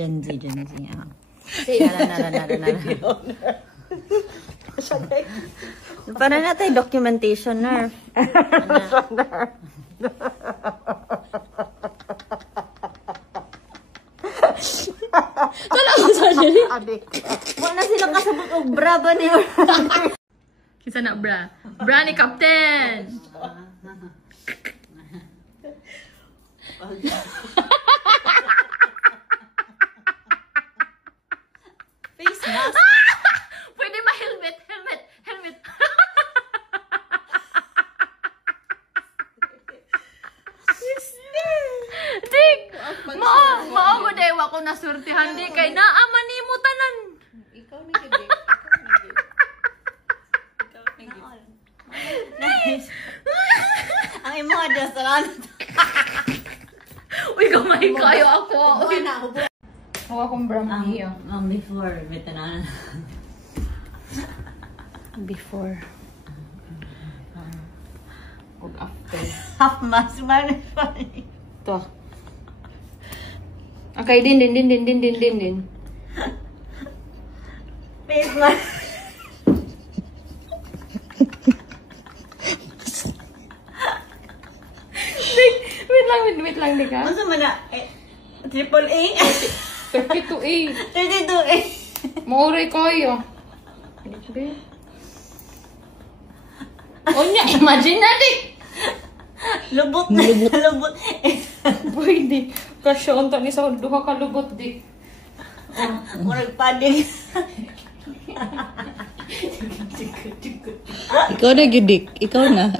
Gen Z. Nara. Para natin documentation na. Kala ko sa diri. Wala sila kasabot og bra ba niyo? Kisa na bra. Bra ni Captain. Face mask. Pwede ma-helmet. Dig! Mao mo dewa ko nasurtihan di kay naaman nimo tanan. Ikaw ni gid. Nice. Ang imo address lang. Uy, gamay kayo ako. Hawa kong brahmi. Before, bitanan. Before. Or after. Half mask man. To. Okay, din. Face mask. Wait lang, di ka? Ano man na? Triple A? 32A. 32A. Mauray kayo. O niya, imagine natin. Lubot na. Lubot. Pwede. Kasi unta ni sa duha ka lubot, di. Murag padding. Ikaw na, Gidik. Ikaw na.